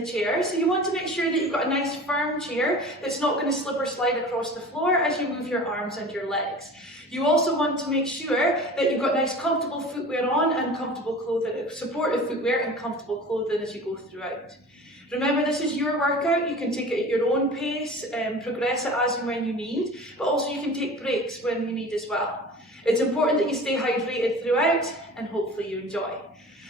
the chair. So you want to make sure that you've got a nice firm chair that's not going to slip or slide across the floor as you move your arms and your legs. You also want to make sure that you've got nice comfortable footwear on and comfortable clothing, supportive footwear and comfortable clothing as you go throughout. Remember, this is your workout. You can take it at your own pace and progress it as and when you need, but also you can take breaks when you need as well. It's important that you stay hydrated throughout and hopefully you enjoy.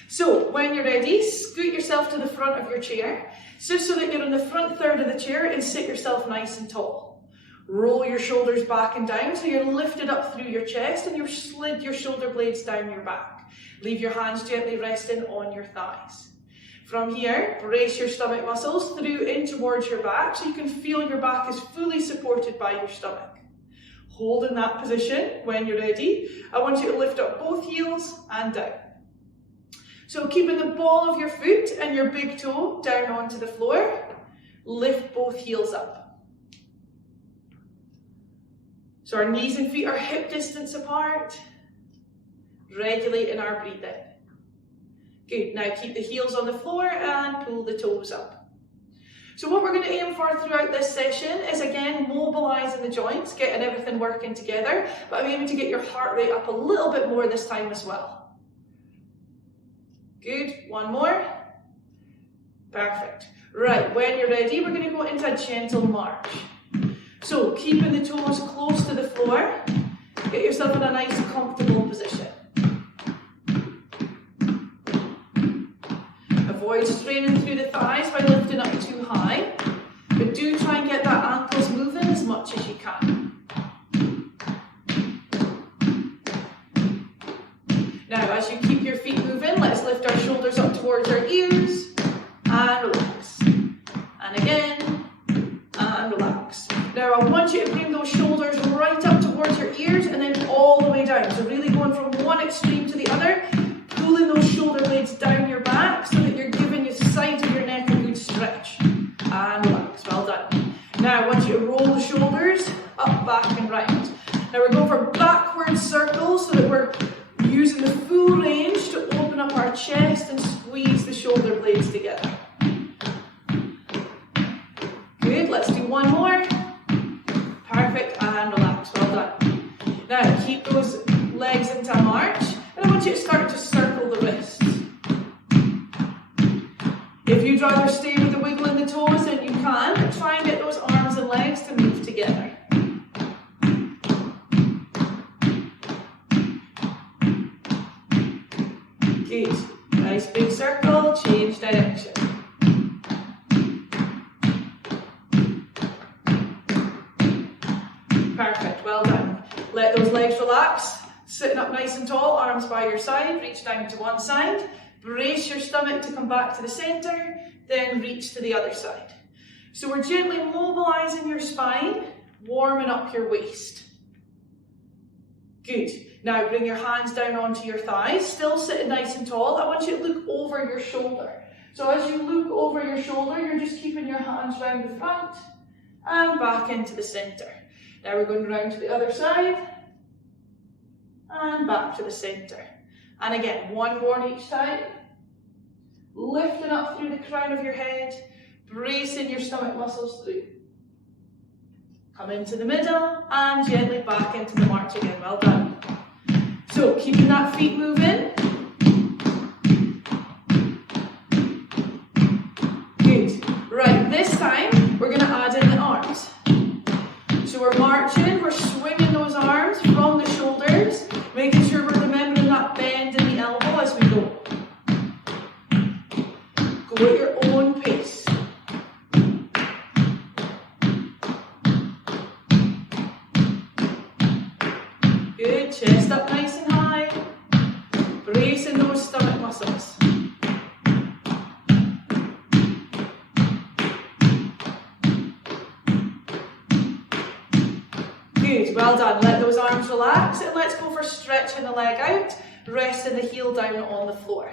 So when you're ready, scoot yourself to the front of your chair, just so that you're in the front third of the chair, and sit yourself nice and tall. Roll your shoulders back and down so you're lifted up through your chest and you've slid your shoulder blades down your back. Leave your hands gently resting on your thighs. From here, brace your stomach muscles through in towards your back so you can feel your back is fully supported by your stomach. Hold in that position. When you're ready, I want you to lift up both heels and down. So keeping the ball of your foot and your big toe down onto the floor, lift both heels up. So our knees and feet are hip distance apart, regulating our breathing. Good, now keep the heels on the floor and pull the toes up. So what we're going to aim for throughout this session is again mobilising the joints, getting everything working together, but I'm aiming to get your heart rate up a little bit more this time as well. Good, one more. Perfect. Right, when you're ready, we're going to go into a gentle march. So keeping the toes close to the floor, get yourself in a nice comfortable position. Avoid straining through the thighs by lifting up too high, but do try and get that ankles moving as much as you can. Now, as you keep your feet moving, let's lift our shoulders up towards our ears and relax. And again, and relax. Now, I want you to bring those shoulders right up towards your ears and then all the way down. So really going from one extreme to the other, pulling those shoulder blades down your back so that you're giving the sides of your neck a good stretch. And relax, well done. Now I want you to roll the shoulders up, back and round. Now we're going for backward circles so that we're using the full range to open up our chest and squeeze the shoulder blades together. Good, let's do one more. Perfect, and relax, well done. Now keep those legs into a march. And I want you to start to circle the wrists. If you'd rather stay with the wiggle in the toes, then you can, but try and get those arms and legs to move together. Good. Nice big circle, change direction. Perfect, well done. Let those legs relax. Sitting up nice and tall, arms by your side, reach down to one side, brace your stomach to come back to the centre, then reach to the other side. So we're gently mobilising your spine, warming up your waist. Good. Now bring your hands down onto your thighs, still sitting nice and tall. I want you to look over your shoulder. So as you look over your shoulder, you're just keeping your hands round the front and back into the centre. Now we're going round to the other side. And back to the centre. And again, one more each time. Lifting up through the crown of your head, bracing your stomach muscles through. Come into the middle and gently back into the march again. Well done. So keeping that feet moving. Good. Right, this time we're going to add in the arms. So we're marching, we're swinging those arms from the shoulders, making sure we're remembering that bend in the elbow as we go. Go at your own pace. Good, chest up nice and high, bracing those stomach muscles. Good, well done. Let those arms relax and let's go for stretching the leg out, resting the heel down on the floor.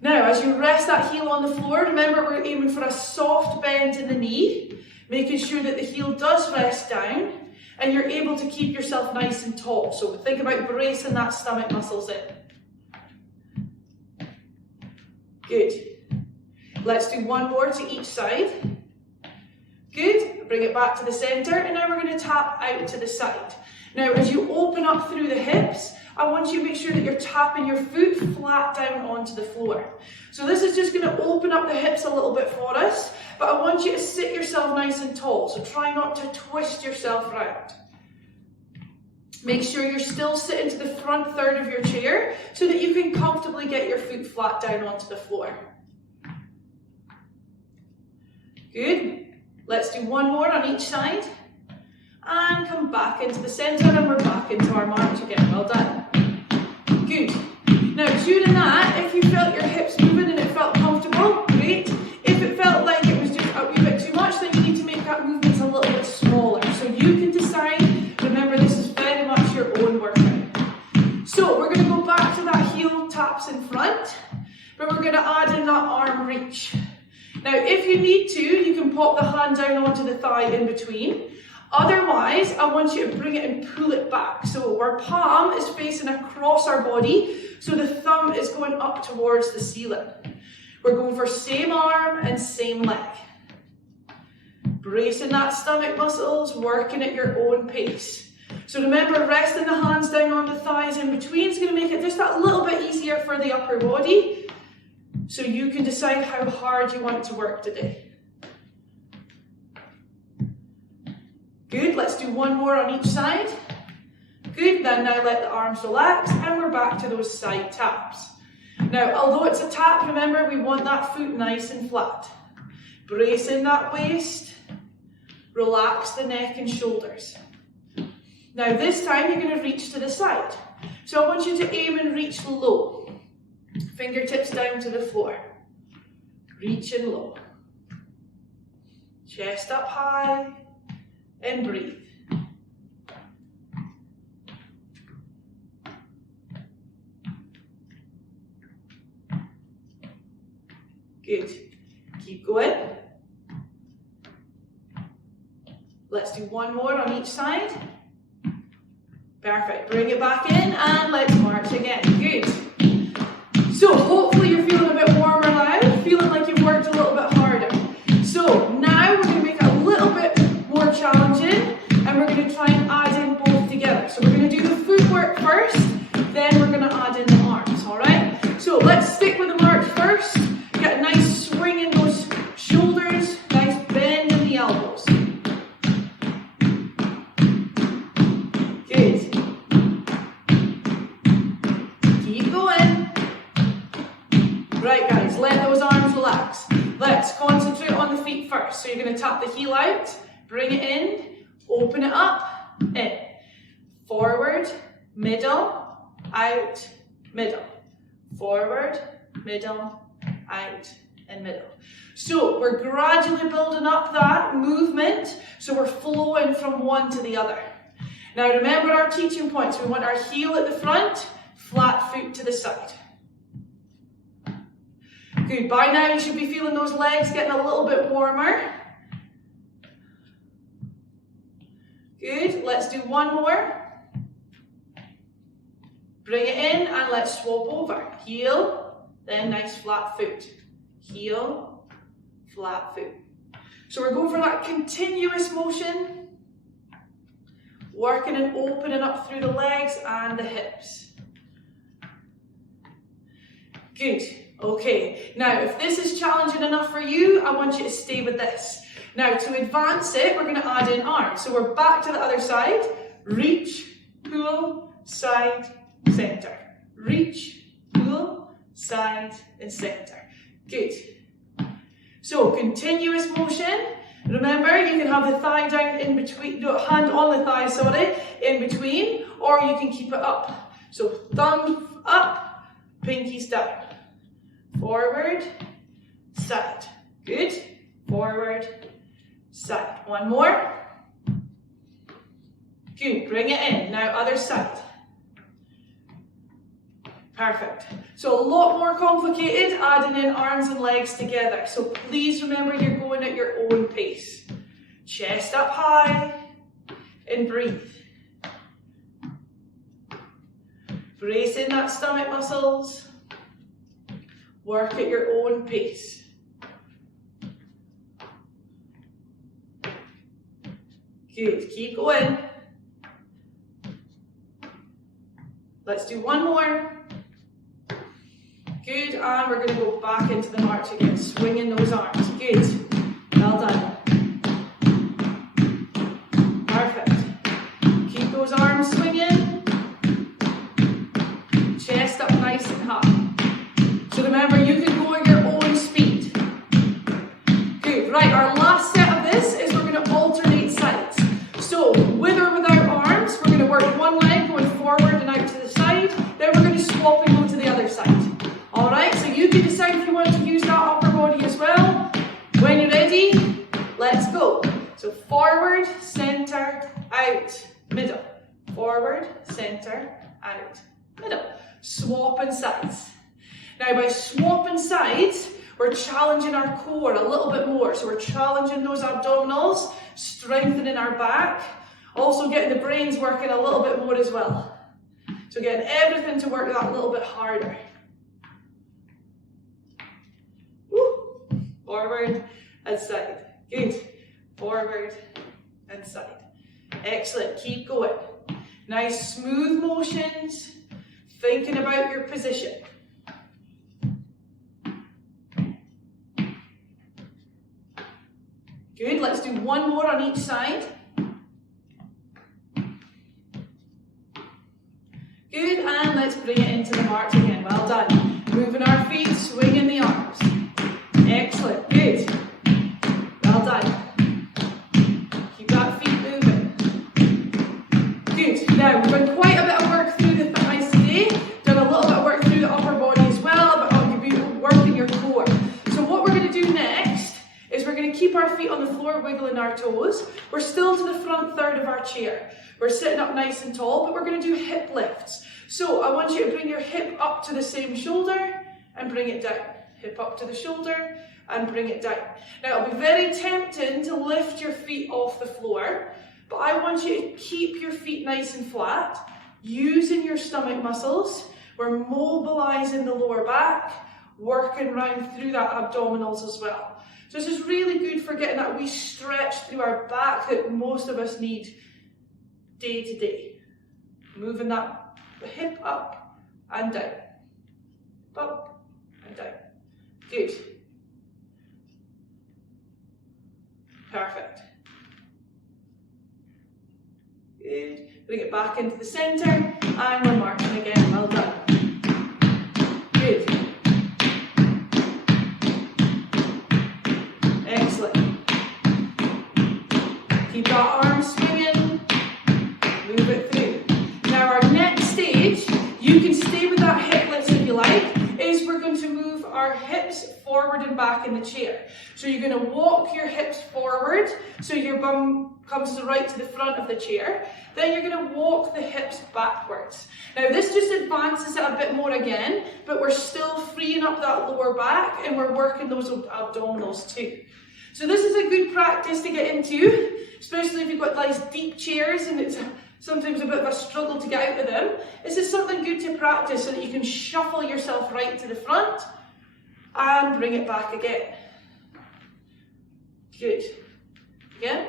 Now, as you rest that heel on the floor, remember we're aiming for a soft bend in the knee, making sure that the heel does rest down and you're able to keep yourself nice and tall. So think about bracing that stomach muscles in. Good. Let's do one more to each side. Good, bring it back to the center, and now we're going to tap out to the side. Now, as you open up through the hips, I want you to make sure that you're tapping your foot flat down onto the floor. So this is just going to open up the hips a little bit for us, but I want you to sit yourself nice and tall, so try not to twist yourself around. Make sure you're still sitting to the front third of your chair so that you can comfortably get your foot flat down onto the floor. Good. Let's do one more on each side. And come back into the centre, and we're back into our march again. Well done. Good. Now during that, if you felt your hips moving and it felt comfortable, great. If it felt like it was just a wee bit too much, then you need to make that movement a little bit smaller. So you can decide. Remember, this is very much your own workout. So we're going to go back to that heel taps in front, but we're going to add in that arm reach. Now if you need to, you can pop the hand down onto the thigh in between. Otherwise, I want you to bring it and pull it back. So our palm is facing across our body, so the thumb is going up towards the ceiling. We're going for same arm and same leg. Bracing that stomach muscles, working at your own pace. So remember, resting the hands down on the thighs in between is going to make it just that little bit easier for the upper body. So you can decide how hard you want to work today. Good, let's do one more on each side. Good, then now let the arms relax, and we're back to those side taps. Now, although it's a tap, remember, we want that foot nice and flat. Brace in that waist, relax the neck and shoulders. Now this time you're going to reach to the side. So I want you to aim and reach low. Fingertips down to the floor. Reaching low. Chest up high. And breathe. Good. Keep going. Let's do one more on each side. Perfect. Bring it back in and let's march again. Good. So hopefully you're feeling a bit warmer now, feeling like you've worked a little bit harder. So now we're going to make it a little bit more challenging, and we're going to try and add in both together. So we're going to do the footwork first, then we're going to add in the arms, alright? So let's stick with the march first. Get a nice swing in those shoulders, nice bend in the elbows. Good. Keep going. Right guys, let those arms relax. Let's concentrate on the feet first. So you're going to tap the heel out, bring it in, open it up, in. Forward, middle, out, middle. Forward, middle, out, and middle. So we're gradually building up that movement, so we're flowing from one to the other. Now remember our teaching points. We want our heel at the front, flat foot to the side. Good, by now you should be feeling those legs getting a little bit warmer. Good, let's do one more. Bring it in and let's swap over. Heel, then nice flat foot. Heel, flat foot. So we're going for that continuous motion. Working and opening up through the legs and the hips. Good. Okay, now if this is challenging enough for you, I want you to stay with this. Now to advance it, we're going to add in arms. So we're back to the other side. Reach, pull, side, center. Reach, pull, side, and center. Good. So continuous motion. Remember, you can have the thigh down in between, no, hand on the thigh, sorry, in between, or you can keep it up. So thumb up, pinkies down. Forward, side. Good. Forward, side. One more. Good. Bring it in. Now other side. Perfect. So a lot more complicated, adding in arms and legs together. So please remember you're going at your own pace. Chest up high and breathe. Brace in that stomach muscles. Work at your own pace. Good, keep going. Let's do one more. Good, and we're going to go back into the march again, swinging those arms. Good, well done. Perfect. Keep those arms swinging. Chest up nice and high. So remember, you can go at your own speed. Good, right, our last set of this is we're going to alternate sides. So, with or without arms, we're going to work one leg going forward and out to the side, then we're going to swap and go to the other side. Alright, so you can decide if you want to use that upper body as well. When you're ready, let's go. So forward, centre, out, middle. Forward, centre, out, middle. Swapping sides. Now by swapping sides, we're challenging our core a little bit more. So we're challenging those abdominals, strengthening our back, also getting the brains working a little bit more as well. So getting everything to work that a little bit harder. Forward and side. Good. Forward and side. Excellent. Keep going. Nice smooth motions. Thinking about your position. Good. Let's do one more on each side. Good. And let's bring it into the march again. Well done. Moving our feet, swinging the arms. Excellent, good. Well done. Keep that feet moving. Good. Now, we've done quite a bit of work through the thighs today. Done a little bit of work through the upper body as well, but you'll be working your core. So what we're going to do next is we're going to keep our feet on the floor, wiggling our toes. We're still to the front third of our chair. We're sitting up nice and tall, but we're going to do hip lifts. So I want you to bring your hip up to the same shoulder and bring it down. Hip up to the shoulder and bring it down. Now it'll be very tempting to lift your feet off the floor, but I want you to keep your feet nice and flat, using your stomach muscles. We're mobilizing the lower back, working round through that abdominals as well. So this is really good for getting that wee stretch through our back that most of us need day to day. Moving that hip up and down. Up and down. Good. Perfect. Good. Bring it back into the centre and we're marching again. Well done. Good. Excellent. Keep that arm swinging. Move it through. Now our next stage, you can stay with that hip lift if you like, is we're going to move our hips forward and back in the chair. So you're going to walk your hips forward, so your bum comes right to the front of the chair. Then you're going to walk the hips backwards. Now this just advances it a bit more again, but we're still freeing up that lower back and we're working those abdominals too. So this is a good practice to get into, especially if you've got nice deep chairs and it's sometimes a bit of a struggle to get out of them. This is something good to practice so that you can shuffle yourself right to the front and bring it back again. Good. Again.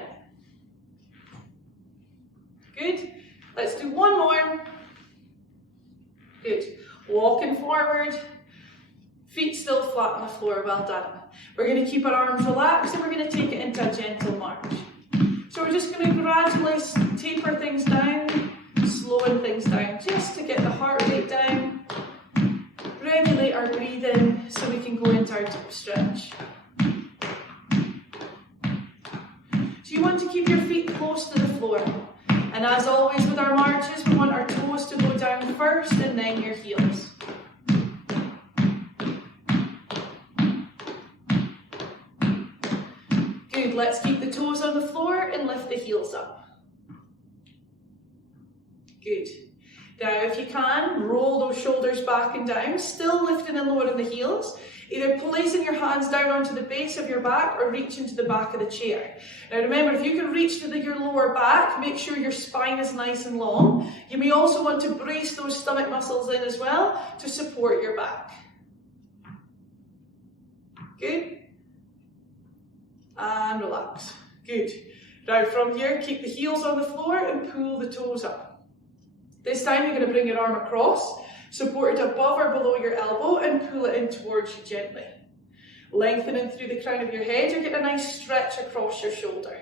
Good. Let's do one more. Good. Walking forward. Feet still flat on the floor. Well done. We're going to keep our arms relaxed and we're going to take it into a gentle march. So we're just going to gradually taper things down, slowing things down, just to get the heart rate down, regulate our breathing so we can go into our deep stretch. So you want to keep your feet close to the floor. And as always with our marches, we want our toes to go down first and then your heels. Good, let's keep the toes on the floor and lift the heels up. Good. Now if you can, roll those shoulders back and down, still lifting and lowering the heels, either placing your hands down onto the base of your back or reaching to the back of the chair. Now remember, if you can reach to your lower back, make sure your spine is nice and long. You may also want to brace those stomach muscles in as well to support your back. Good. And relax. Good. Now from here, keep the heels on the floor and pull the toes up. This time you're going to bring your arm across, support it above or below your elbow and pull it in towards you gently. Lengthening through the crown of your head, you're getting a nice stretch across your shoulder.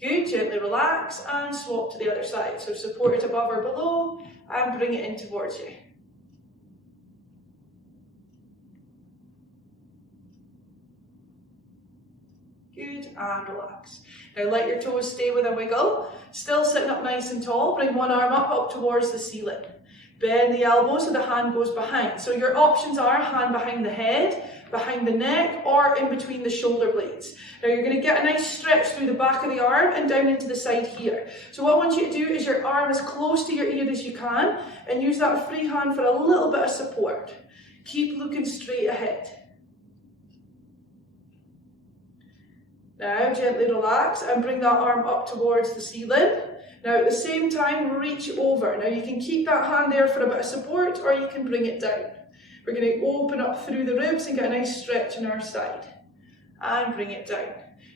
Good, gently relax and swap to the other side. So support it above or below and bring it in towards you. Good, and relax. Now let your toes stay with a wiggle. Still sitting up nice and tall. Bring one arm up towards the ceiling. Bend the elbow so the hand goes behind. So your options are hand behind the head, behind the neck, or in between the shoulder blades. Now you're going to get a nice stretch through the back of the arm and down into the side here. So what I want you to do is your arm as close to your ear as you can and use that free hand for a little bit of support. Keep looking straight ahead. Now gently relax and bring that arm up towards the ceiling. Now at the same time, reach over. Now you can keep that hand there for a bit of support or you can bring it down. We're going to open up through the ribs and get a nice stretch on our side. And bring it down.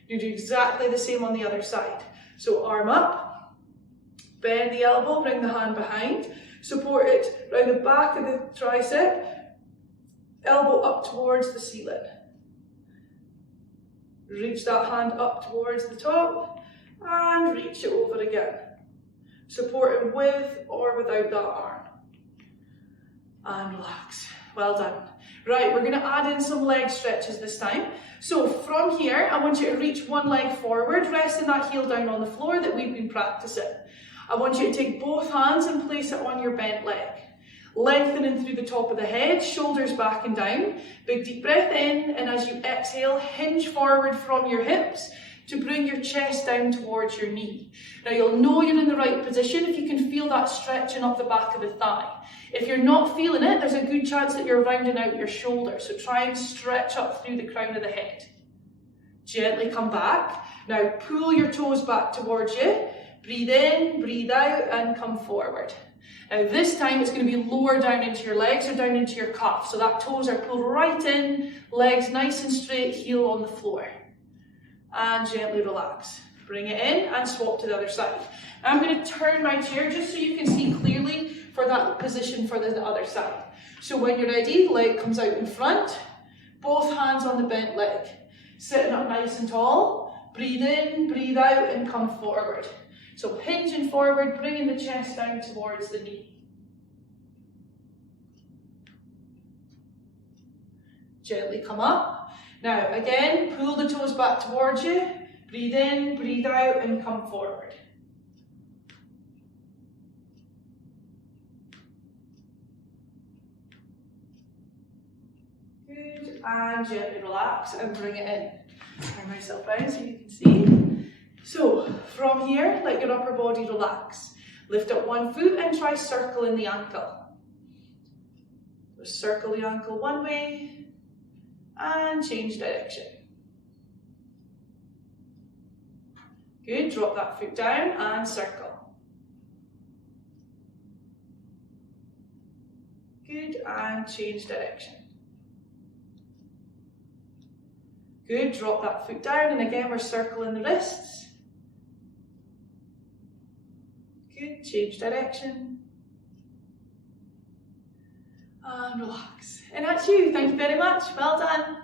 You do exactly the same on the other side. So arm up, bend the elbow, bring the hand behind, support it around the back of the tricep, elbow up towards the ceiling. Reach that hand up towards the top and reach it over again. Support it with or without that arm. And relax. Well done. Right, we're going to add in some leg stretches this time. So from here, I want you to reach one leg forward, resting that heel down on the floor that we've been practicing. I want you to take both hands and place it on your bent leg. Lengthening through the top of the head, shoulders back and down. Big deep breath in, and as you exhale, hinge forward from your hips to bring your chest down towards your knee. Now you'll know you're in the right position if you can feel that stretching up the back of the thigh. If you're not feeling it, there's a good chance that you're rounding out your shoulder, so try and stretch up through the crown of the head. Gently come back. Now pull your toes back towards you. Breathe in, breathe out, and come forward. Now this time it's going to be lower down into your legs or down into your calf. So that toes are pulled right in, legs nice and straight, heel on the floor. And gently relax. Bring it in and swap to the other side. Now I'm going to turn my chair just so you can see clearly for that position for the other side. So when you're ready, leg comes out in front, both hands on the bent leg. Sitting up nice and tall, breathe in, breathe out and come forward. So hinging forward, bringing the chest down towards the knee. Gently come up. Now again, pull the toes back towards you. Breathe in, breathe out and come forward. Good, and gently relax and bring it in. Turn myself around so you can see. So, from here, let your upper body relax. Lift up one foot and try circling the ankle. So circle the ankle one way and change direction. Good, drop that foot down and circle. Good, and change direction. Good, drop that foot down and again we're circling the wrists. Good, change direction. And relax. And that's you. Thank you very much. Well done.